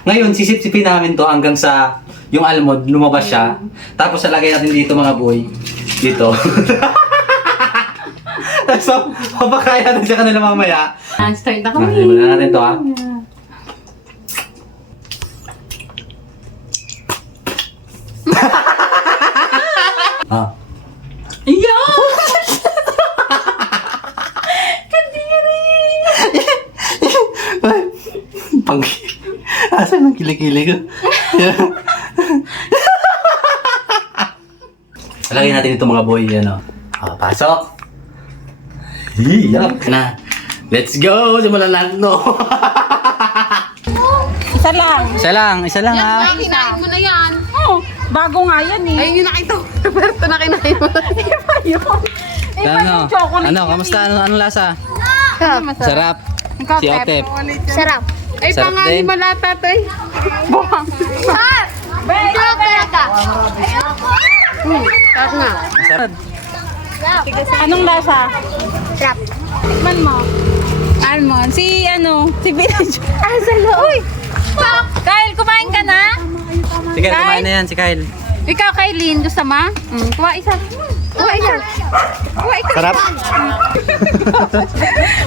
Ngayon, sisip-sipin namin to hanggang sa yung almond, lumabas siya. Tapos nalagay natin dito mga boy. Dito. So, papakain natin sa kanila mamaya. Start na kami. Simulan natin to ha. Ah. Ayan! Kadiri! Pang... Asan ang kilikili ko? Lagyan natin ito mga boy, ano. Pasok! Yup! Na. Let's go! Simulan natin to! Isa lang. Isa lang ha. Kinain mo na yan. Oh, bago nga yan eh. Ayun yung nakita ko. Roberto na kinain mo na. Iba yun. Iba yung chocolate. Kamusta? Anong lasa? Masarap. Sarap. Si Otep. Sarap. Ay, Sarap pangalan din. malata to eh. Buwang. Sarap talaga. Sarap nga. Sarap. Anong lasa? Sarap. Tikman mo. Almond. Si Village. Salo. Uy! Kyle, kumain ka na? Si Kyle, kumain na yan. Si Kyle. Ikaw, Kylene, gusto mo? Kuha isa. Kuha isa. Kuha isa. Sarap.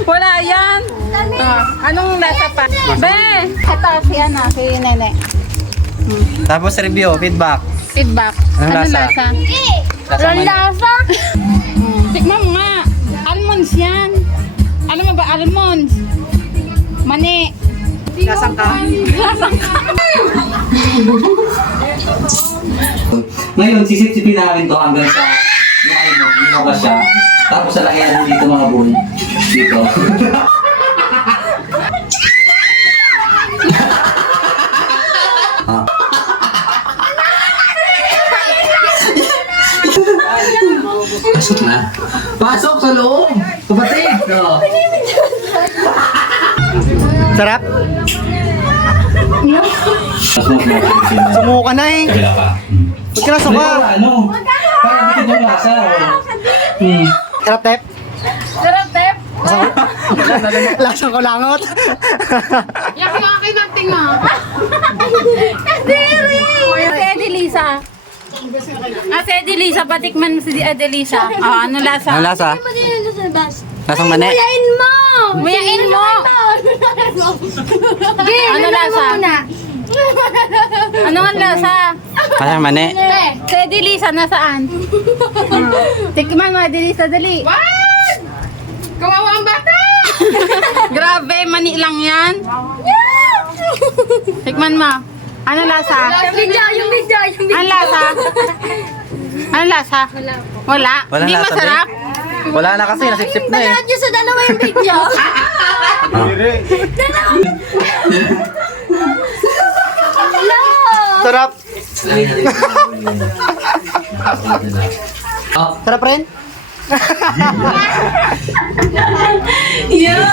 Wala yan. Anong lasa pa? Be! Ito, si Nene. Tapos review, feedback. Feedback. Anong lasa? Lasa man. Tikman mo nga. Almonds yan. Alam mo ba, almonds? Mani. Lasang ka? Ngayon, sisip-sipin namin to hanggang sa yung almond, lumabas siya. Tapos nalagyan natin dito mga boy. Dito. Pasok na. Pasok sa loob! Kapatid! No. Sarap? Sumuka na eh. Ba't ka na suka? Ano? Parang dikit yung lasa. Sarap, Tep? Sarap, Tep. Lasang ko langot. Yak yung akin ang tinga. Si Edelisa. Si Edelisa, patikman mo si Edelisa. Ano lasa? Ano lasa? Lasang mani? Kuyain mo! Mayain mo. Ano lasa? Ano ang lasa? Lasang mani? Si Edelisa, nasaan? Tikman mo, Edelisa, dali. What? Kawawa ang bata! Grabe, mani lang yan. Tikman mo. Ano lasa? Yung video. Ano lasa? Ano lasa? Wala. Walang Hindi lasa, masarap? Wala na kasi, nasip-sip na eh. Panood nyo sa dalawa yung video. Sarap! Sarap rin? Yeah.